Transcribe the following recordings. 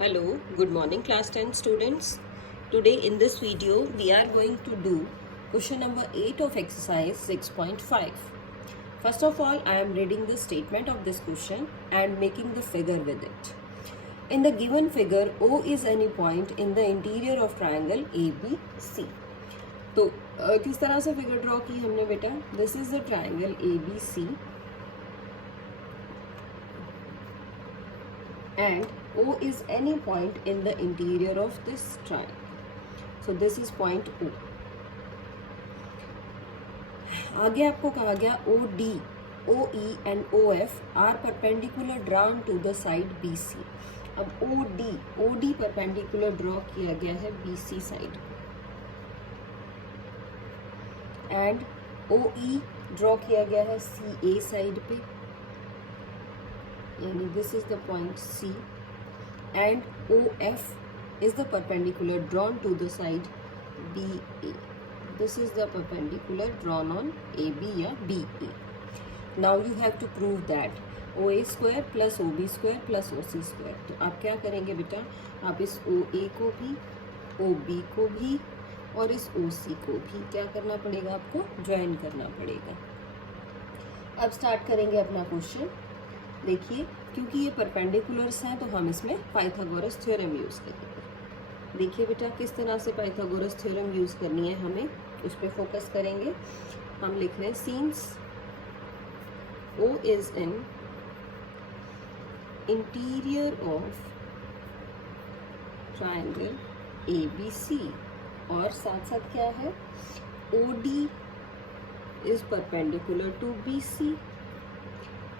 Hello, good morning class 10 students. Today in this video we are going to do question number 8 of exercise 6.5. First of all, I am reading the statement of this question and making the figure with it. In the given figure, O is any point in the interior of triangle ABC. तो किस तरह से figure draw की हमने बेटा? This is the triangle ABC and O is any point in the interior of this triangle. So this is point O. आगे आपको कहा गया OD, OE and OF are perpendicular drawn to the side BC. अब OD perpendicular draw किया गया है BC side and OE draw किया गया है CA side पे, यानी this is the point C and OF is the perpendicular drawn to the side BA. This is the perpendicular drawn on AB या BA. Now you have to prove that OA square plus OB square plus OC square. तो आप क्या करेंगे बेटा? आप इस OA को भी, OB को भी और इस OC को भी क्या करना पड़ेगा? आपको ज्वाइन करना पड़ेगा. अब स्टार्ट करेंगे अपना क्वेश्चन. देखिए, क्योंकि ये परपेंडिकुलर्स हैं तो हम इसमें पाइथागोरस थ्योरम यूज़ करेंगे. देखिए बेटा, किस तरह से पाइथागोरस थ्योरम यूज़ करनी है हमें, उस पर फोकस करेंगे. हम लिख रहे हैं since O is in interior of triangle ABC और साथ साथ क्या है, OD is perpendicular to BC,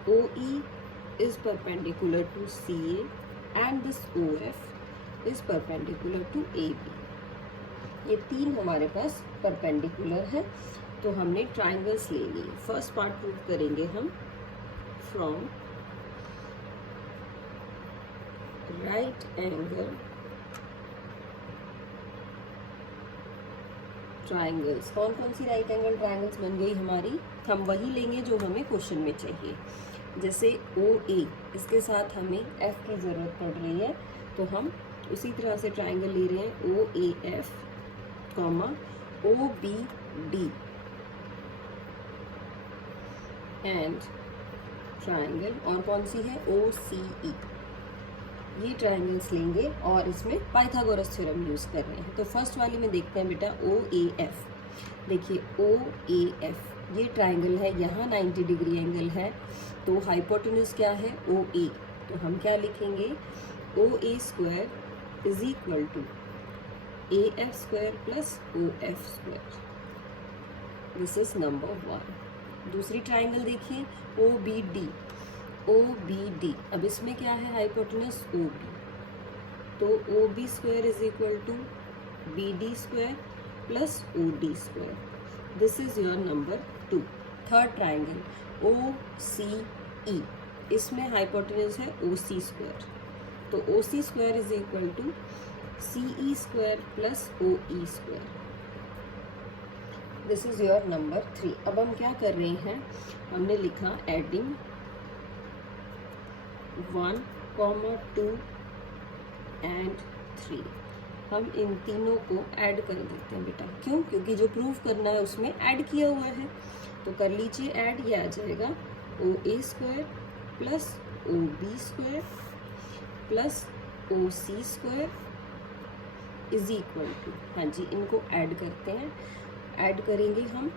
OE is perpendicular to CA and this OF is perpendicular to AB. ये तीन हमारे पास परपेंडिकुलर है तो हमने ट्राइंगल्स ले लिए. फर्स्ट पार्ट प्रूव करेंगे हम. From right angle triangles. कौन कौन सी राइट एंगल ट्राइंगल्स बन गई हमारी? हम वही लेंगे जो हमें क्वेश्चन में चाहिए. जैसे OA, इसके साथ हमें F की ज़रूरत पड़ रही है तो हम उसी तरह से ट्राइंगल ले रहे हैं OAF, OBD एंड ट्राइंगल और कौन सी है OCE. ये ट्राइंगल्स लेंगे और इसमें पाइथागोरस थ्योरम यूज़ कर रहे हैं. तो फर्स्ट वाली में देखते हैं बेटा OAF. देखिए OAF ये ट्राइंगल है, यहाँ 90 डिग्री एंगल है तो हाइपोटेन्यूज क्या है OA. तो हम क्या लिखेंगे? OA square is equal to AF square plus OF square. This is number 1. दूसरी ट्राइंगल देखिए OBD. अब इसमें क्या है? Hypotenuse OB. तो OB square is equal to BD square plus OD square. This is your number 2. Third triangle OCE. इसमें hypotenuse है OC square. तो OC square is equal to CE square plus OE square. This is your number 3. अब हम क्या कर रहे हैं? हमने लिखा एडिंग 1, 2 एंड 3. हम इन तीनों को ऐड कर देते हैं बेटा. क्यों? क्योंकि जो प्रूफ करना है उसमें ऐड किया हुआ है. तो कर लीजिए ऐड. ये आ जाएगा OA square plus OB square plus OC square is equal to, हाँ जी, इनको ऐड करते हैं. ऐड करेंगे हम,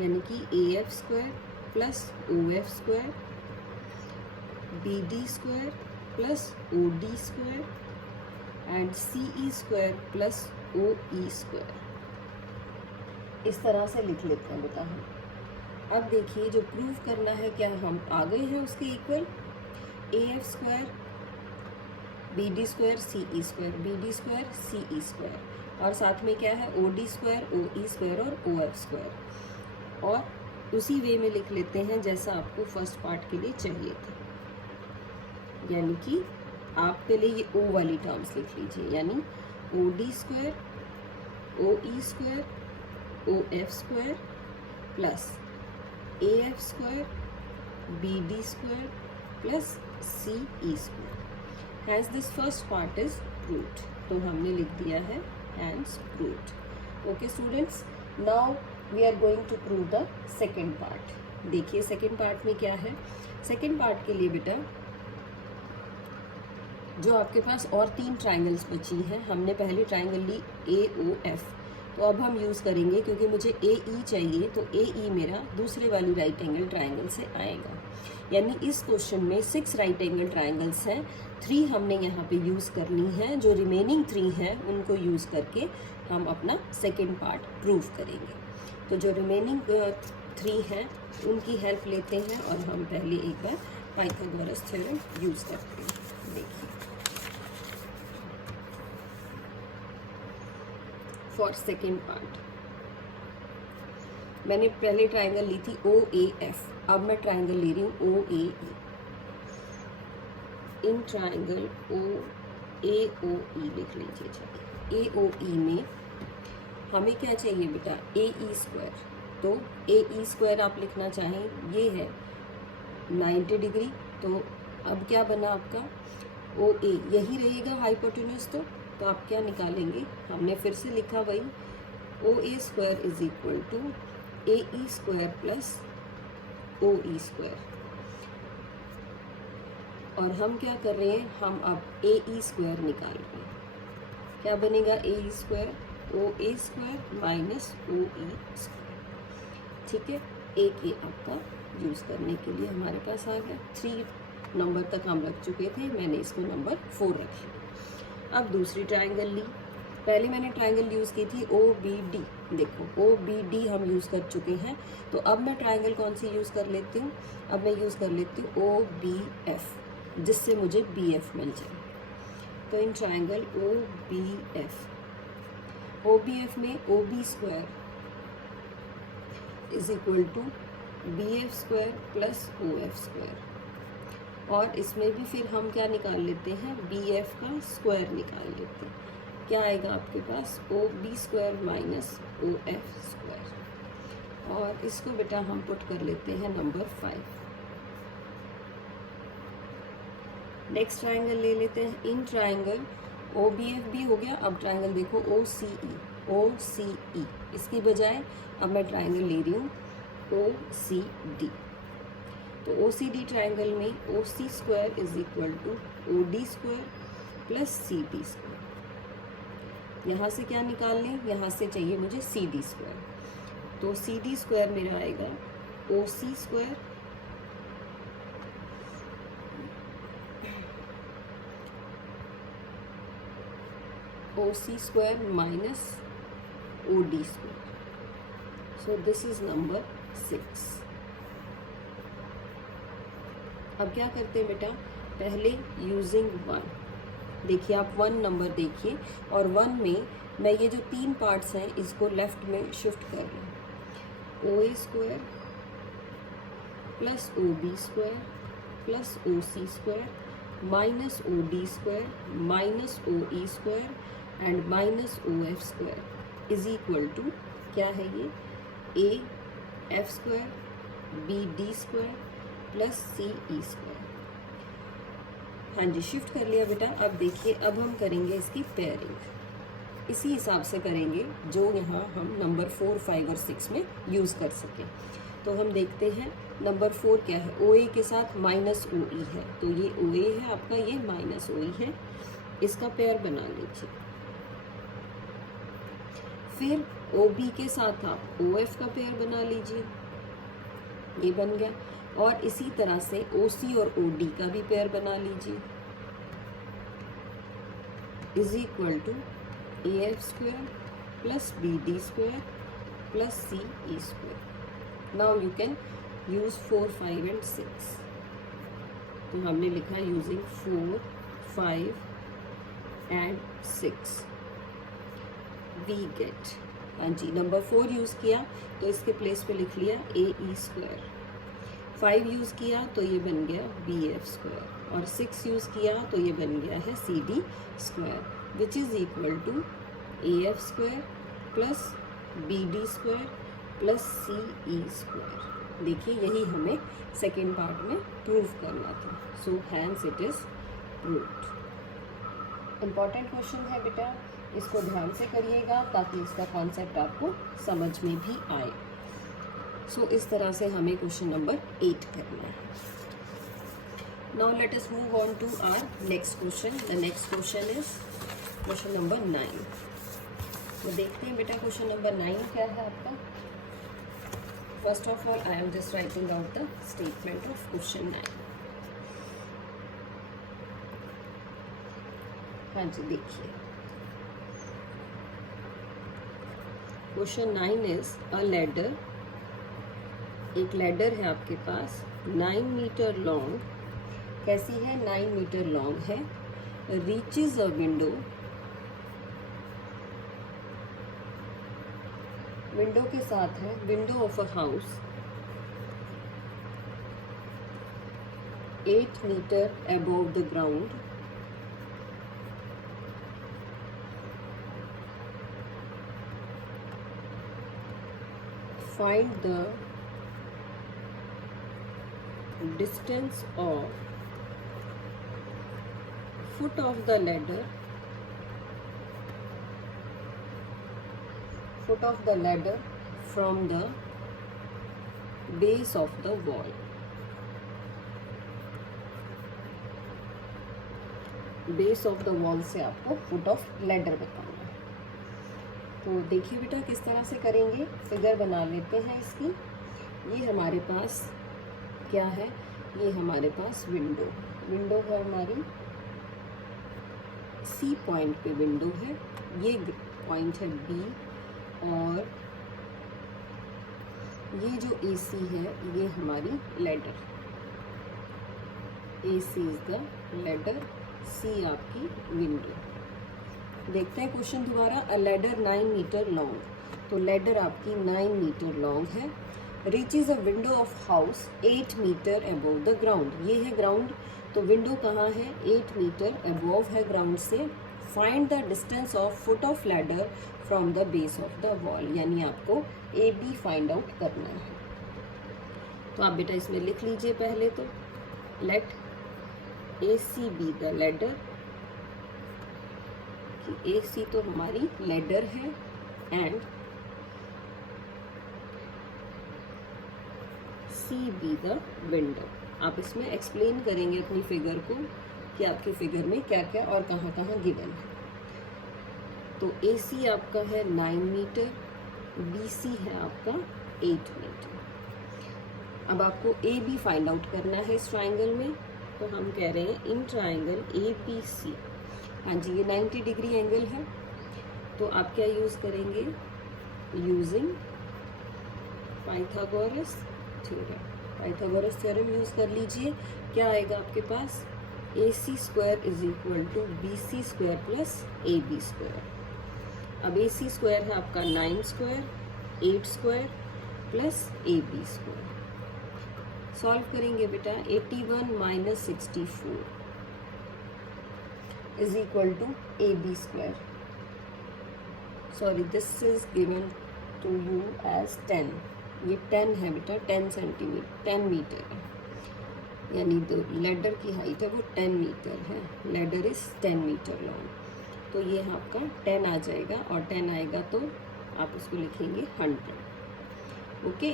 यानी कि AF square plus OF square, BD square plus OD square and CE square plus OE square. इस तरह से लिख लेते हैं बेटा हम. अब देखिए, जो प्रूफ करना है क्या हम आ गए हैं उसके equal. AF square BD square CE square, BD square CE square और साथ में क्या है OD स्क्वायर OE स्क्वायर और OF स्क्वायर. और उसी वे में लिख लेते हैं जैसा आपको फर्स्ट पार्ट के लिए चाहिए था. यानी कि आप पहले ये O वाली टर्म्स लिख लीजिए, यानी OD square OE square OF square plus AF square BD square plus CE square. Has this first part is proved, तो हमने लिख दिया है hence proved. Okay students, now we are going to prove the second part. देखिए second part में क्या है। Second part के लिए बेटा जो आपके पास और 3 ट्राइंगल्स बची हैं, हमने पहले ट्राइंगल ली AOF, तो अब हम यूज़ करेंगे क्योंकि मुझे AE चाहिए, तो AE मेरा दूसरे वाली राइट एंगल ट्राइंगल से आएगा। यानी इस क्वेश्चन में 6 राइट एंगल ट्राइंगल्स हैं, 3 हमने यहाँ पे यूज़ करनी है, जो रिमेनिंग 3 हैं उनको यूज़ करके हम अपना सेकेंड पार्ट प्रूव करेंगे। तो जो रिमेनिंग 3 हैं उनकी हेल्प लेते हैं और हम पहले एक बार पाइथागोरस थ्योरम यूज़ करते हैं। देखिए फॉर सेकेंड पार्ट मैंने पहले ट्राइंगल ली थी OAF, अब मैं ट्राइंगल ले रही हूँ OAE। इन ट्राइंगल AOE लिख लीजिए। चलिए AOE में हमें क्या चाहिए बेटा, AE स्क्वायर, तो AE स्क्वायर आप लिखना चाहें ये है 90 डिग्री, तो अब क्या बना आपका OA, यही रहेगा हाइपोटेन्यूज, तो आप क्या निकालेंगे, हमने फिर से लिखा वही OA square is equal to AE square plus OE square. और हम क्या कर रहे हैं, हम अब AE स्क्वायर निकाल रहे हैं। क्या बनेगा AE square, OA square minus OE square. ठीक है, एक ये आपका यूज़ करने के लिए हमारे पास आ गया। 3 नंबर तक हम रख चुके थे, मैंने इसको नंबर 4 रख लिया। अब दूसरी ट्राइंगल ली, पहले मैंने ट्राइंगल यूज़ की थी OBD, देखो OBD हम यूज़ कर चुके हैं, तो अब मैं ट्राइंगल कौन सी यूज़ कर लेती हूँ, अब मैं यूज़ कर लेती हूँ OBF, जिससे मुझे BF मिल जाए। तो इन ट्राइंगल OBF में OB square is equal to BF square plus OF square, और इसमें भी फिर हम क्या निकाल लेते हैं, BF का स्क्वायर निकाल लेते हैं। क्या आएगा आपके पास OB square minus OF square, और इसको बेटा हम पुट कर लेते हैं नंबर 5। नेक्स्ट ट्राइंगल ले लेते हैं। इन ट्राइंगल OBF भी हो गया, अब ट्राइंगल देखो OCE, इसकी बजाय अब मैं ट्राइंगल ले रही हूँ OCD। तो OCD ट्राइंगल में OC square is equal to OD square plus CD square. यहाँ से क्या निकाल लें, यहाँ से चाहिए मुझे CD स्क्वायर, तो CD स्क्वायर मेरा आएगा OC square OC square minus OD square. So this is number 6। अब क्या करते हैं बेटा, पहले यूजिंग 1, देखिए आप 1 नंबर देखिए, और 1 में मैं ये जो 3 पार्ट्स हैं इसको लेफ्ट में शिफ्ट कर रही हूँ। OA square plus OB square plus OC square minus OD square minus OE square and minus OF square is equal to क्या है ये AF square BD square plus CE square. हाँ जी, शिफ्ट कर लिया बेटा। अब देखिए, अब हम करेंगे इसकी पेयरिंग, इसी हिसाब से करेंगे जो यहाँ हम नंबर 4, 5 और 6 में यूज़ कर सकें। तो हम देखते हैं नंबर 4 क्या है, OA के साथ माइनस OE है, तो ये OA है आपका, ये माइनस OE है, इसका पेयर बना लीजिए। फिर OB के साथ आप OF का पेयर बना लीजिए, ये बन गया। और इसी तरह से OC और OD का भी पेयर बना लीजिए, is equal to AF square plus BD square plus CE square. Now you can use 4, 5 and 6। तो हमने लिखा है यूजिंग 4, 5 एंड 6 वी गेट, हाँ जी, नंबर 4 यूज़ किया तो इसके प्लेस पे लिख लिया AE स्क्वायर, 5 यूज़ किया तो ये बन गया BF स्क्वायर, और 6 यूज़ किया तो ये बन गया है CD square, which is equal to AF square plus BD square plus CE square. देखिए यही हमें सेकेंड पार्ट में प्रूव करना था, so hence it is proved. Important question है बेटा, इसको ध्यान से करिएगा ताकि इसका कॉन्सेप्ट आपको समझ में भी आए। सो इस तरह से हमें क्वेश्चन नंबर 8 करना है। Now let us move on to our next question. The next question is question number 9। तो देखते हैं बेटा क्वेश्चन नंबर 9 क्या है आपका। First of all I am just writing out the statement of question 9। हाँ जी, देखिए क्वेश्चन 9 इज अ लैडर, एक लैडर है आपके पास 9 मीटर लॉन्ग। कैसी है? 9 मीटर लॉन्ग है। रीचेज अ विंडो, विंडो के साथ है, window of a house 8 metre above the ground. Find the distance of foot of the ladder, from the base of the wall. Base of the wall से आपको foot of ladder बताना है। तो देखिए बेटा किस तरह से करेंगे, फिगर बना लेते हैं इसकी। ये हमारे पास क्या है? ये हमारे पास विंडो है हमारी, सी पॉइंट पे विंडो है। ये पॉइंट है बी, और ये जो ए सी है ये हमारी ladder. A C is the ladder, C आपकी विंडो। देखते हैं क्वेश्चन दोबारा। अ लैडर 9 मीटर लॉन्ग, तो लैडर आपकी 9 मीटर लॉन्ग है। Reaches a window of house 8 metre above the ground. ये है ग्राउंड, तो विंडो कहाँ है? 8 मीटर अबव है ग्राउंड से। Find the distance of foot of ladder from the base of the wall, यानी आपको ए बी फाइंड आउट करना है। तो आप बेटा इसमें लिख लीजिए पहले तो, let A C B the ladder, कि ए सी तो हमारी लैडर है, and C B the window. आप इसमें एक्सप्लेन करेंगे अपनी फिगर को कि आपकी फिगर में क्या क्या और कहाँ कहाँ गिवन है। तो ए सी आपका है 9 मीटर, बी सी है आपका 8 मीटर। अब आपको ए बी फाइंड आउट करना है इस ट्राइंगल में। तो हम कह रहे हैं in triangle A B C, हाँ जी ये 90 डिग्री एंगल है। तो आप क्या यूज़ करेंगे? Using Pythagoras theorem. Pythagoras theorem use कर लीजिए। क्या आएगा आपके पास? A C square is equal to B C square plus A B square. अब ए सी स्क्वायर है आपका 9 square, 8 square plus A B square. Solve करेंगे बेटा। 81 minus 64 is equal to AB square. Sorry, this is given to you as 10. ये 10 है बेटा, 10 centimetre, 10 metre है, यानी जो लैडर की हाइट है वो 10 मीटर है। Ladder is 10 metre long. तो ये आपका 10 आ जाएगा, और 10 आएगा तो आप उसको लिखेंगे 100। ओके,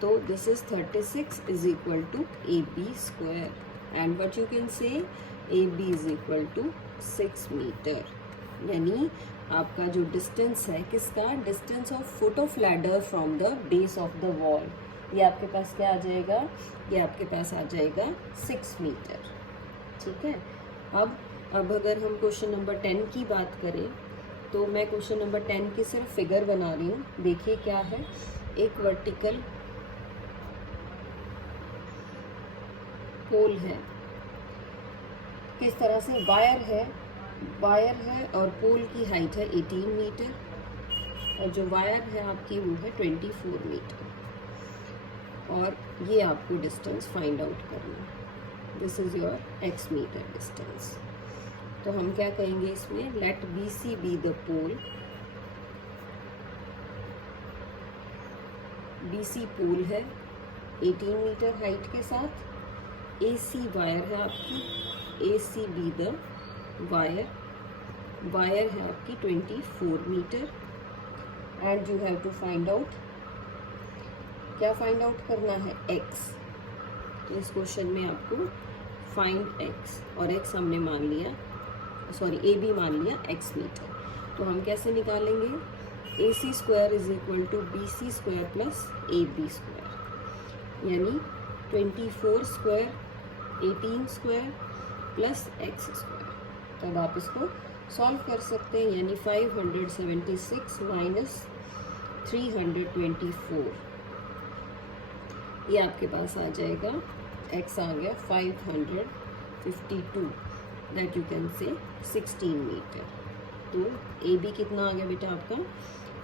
तो this is 36 is equal to A B square, and what you can say A B is equal to 6 metre. यानी आपका जो डिस्टेंस है किसका? Distance of foot of ladder from the base of the wall, ये आपके पास क्या आ जाएगा? ये आपके पास आ जाएगा 6 मीटर। ठीक है। अब अगर हम क्वेश्चन नंबर 10 की बात करें, तो मैं क्वेश्चन नंबर 10 की सिर्फ फिगर बना रही हूँ। देखिए क्या है, एक वर्टिकल पोल है, किस तरह से वायर है और पोल की हाइट है 18 मीटर, और जो वायर है आपकी वो है 24 मीटर, और ये आपको डिस्टेंस फाइंड आउट करना है। This is your x metre distance. तो हम क्या कहेंगे इसमें? Let B C B the pole, B C pole है 18 मीटर हाइट के साथ, ए सी वायर है आपकी, A C B the wire, wire है आपकी 24 metre and you have to find out, क्या फाइंड आउट करना है, x। तो इस क्वेश्चन में आपको फाइंड x, और x हमने मान लिया, सॉरी AB मान लिया x मीटर। तो हम कैसे निकालेंगे, AC square is equal to BC square plus AB square, यानी 24 square 18 square plus x square. तब आप इसको सॉल्व कर सकते हैं, यानी 576 माइनस 324, ये आपके पास आ जाएगा, x आ गया 552, दैट यू कैन से 16 मीटर। तो AB कितना आ गया बेटा आपका,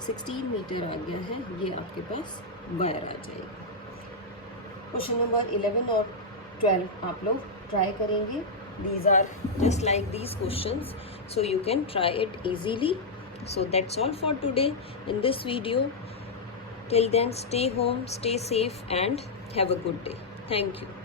16 मीटर आ गया है, ये आपके पास वायर आ जाएगा। क्वेश्चन नंबर 11 और 12 आप लोग ट्राई करेंगे। These are just like these questions, so you can try it easily. So that's all for today in this video. Till then, stay home, stay safe, and have a good day. Thank you.